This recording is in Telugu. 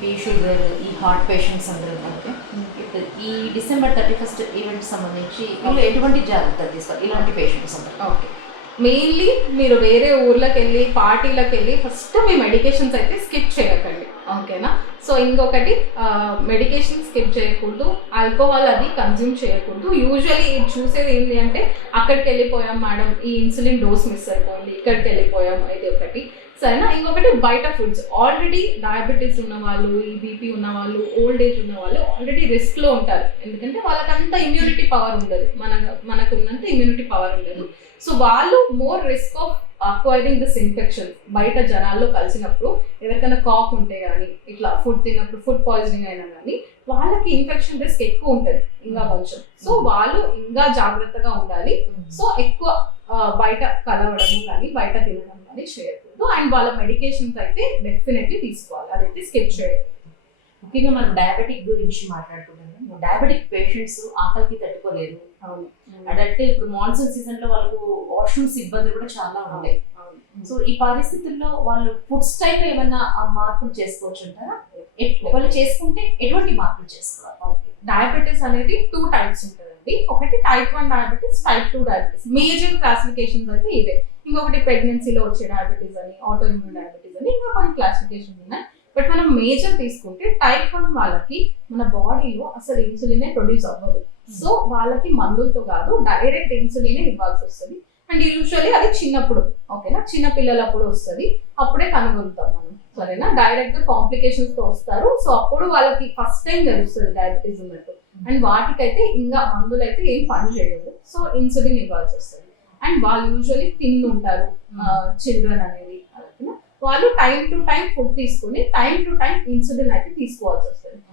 బీపీ షుగర్ ఈ హార్ట్ పేషెంట్స్ అందరూ కనుక ఇప్పుడు ఈ December 31st ఈవెంట్ సంబంధించి వీళ్ళు ఎటువంటి జాగ్రత్తలు తీసుకోవాలి ఇలాంటి పేషెంట్స్ అందరూ? ఓకే, మెయిన్లీ మీరు వేరే ఊర్లోకి వెళ్ళి పార్టీలకు వెళ్ళి ఫస్ట్ మీ మెడికేషన్స్ అయితే స్కిప్ చేయకండి, ఓకేనా. సో ఇంకొకటి మెడికేషన్ స్కిప్ చేయకూడదు, ఆల్కహాల్ అది కన్జ్యూమ్ చేయకూడదు. యూజువల్లీ ఇది చూసేది ఏంటి అంటే అక్కడికి వెళ్ళిపోయాం మేడం, ఈ ఇన్సులిన్ డోస్ మిస్ అయిపోయింది, ఇక్కడికి వెళ్ళిపోయాం, ఇది ఒకటి. సరేనా. ఇంకొకటి బయట ఫుడ్స్, ఆల్రెడీ డయాబెటీస్ ఉన్న వాళ్ళు, ఈ బీపీ ఉన్న వాళ్ళు, ఓల్డ్ ఏజ్ ఉన్న వాళ్ళు ఆల్రెడీ రిస్క్లో ఉంటారు. ఎందుకంటే వాళ్ళకంత ఇమ్యూనిటీ పవర్ ఉండదు, మనకు ఉన్నంత ఇమ్యూనిటీ పవర్ ఉండదు. సో వాళ్ళు more risk of acquiring this infection. బయట జనాల్లో కలిసినప్పుడు ఎవరికైనా కాఫ్ ఉంటే కానీ, ఇట్లా ఫుడ్ తిన్నప్పుడు ఫుడ్ పాయిజనింగ్ అయినా కానీ వాళ్ళకి ఇన్ఫెక్షన్ రిస్క్ ఎక్కువ ఉంటుంది ఇంకా కొంచెం. సో వాళ్ళు ఇంకా జాగ్రత్తగా ఉండాలి. సో ఎక్కువ బయట కలవడము కానీ బయట తినడం కానీ చేయకూడదు. అండ్ వాళ్ళ మెడికేషన్స్ అయితే డెఫినెట్లీ తీసుకోవాలి, అదైతే స్కిప్ చేయకూడదు. ముఖ్యంగా మనం డయాబెటిక్ గురించి మాట్లాడుకుంటున్నాం. డయాబెటిక్ పేషెంట్స్ ఆకలికి తట్టుకోలేరు. అవును. అంటే ఇప్పుడు మాన్సూన్ సీజన్ లో వాళ్ళకు వాష్రూమ్స్ ఇబ్బందులు కూడా చాలా ఉంటాయి. సో ఈ పరిస్థితుల్లో వాళ్ళు ఫుడ్ స్టైల్ ఏమైనా మార్పులు చేసుకోవచ్చు అంటారా? వాళ్ళు చేసుకుంటే ఎటువంటి మార్పులు చేసుకోవాలి? ఓకే, డయాబెటీస్ అనేది 2 టైప్స్ ఉంటుందండి. ఒకటి type 1 diabetes, type 2 diabetes. Major classifications అయితే ఇవే. ఇంకొకటి ప్రెగ్నెన్సీలో వచ్చే డయాబెటీస్ అని, ఆటో ఇమ్యూన్ డయాబెటీస్ అని, ఇంకా కొన్ని క్లాసిఫికేషన్ ఉన్నాయి. బట్ మనం మేజర్ తీసుకుంటే టైప్ 1 వాళ్ళకి మన బాడీలో అసలు ఇన్సులినే ప్రొడ్యూస్ అవ్వదు. సో వాళ్ళకి మందులతో కాదు, డైరెక్ట్ ఇన్సులిన్ ఇవ్వాల్సి వస్తుంది. అండ్ యూజువల్లీ అది చిన్నప్పుడు, ఓకేనా, చిన్న పిల్లలప్పుడు వస్తుంది, అప్పుడే కనుగొలుతాం మనం. సరేనా. డైరెక్ట్ గా కాంప్లికేషన్స్ తో వస్తారు. సో అప్పుడు వాళ్ళకి ఫస్ట్ టైం తెలుస్తుంది డయాబెటీస్ ఉన్నట్టు. అండ్ వాటికైతే ఇంకా మందులు అయితే ఏం పని చేయవు. సో ఇన్సులిన్ ఇవ్వాల్సి వస్తుంది. అండ్ వాళ్ళు యూజువల్లీ తిన్ ఉంటారు, చిల్డ్రన్ అనేది, వాళ్ళు టైం టు టైం ఫుడ్ తీసుకుని టైం టు టైం ఇన్సులిన్ అయితే తీసుకోవాల్సి వస్తుంది.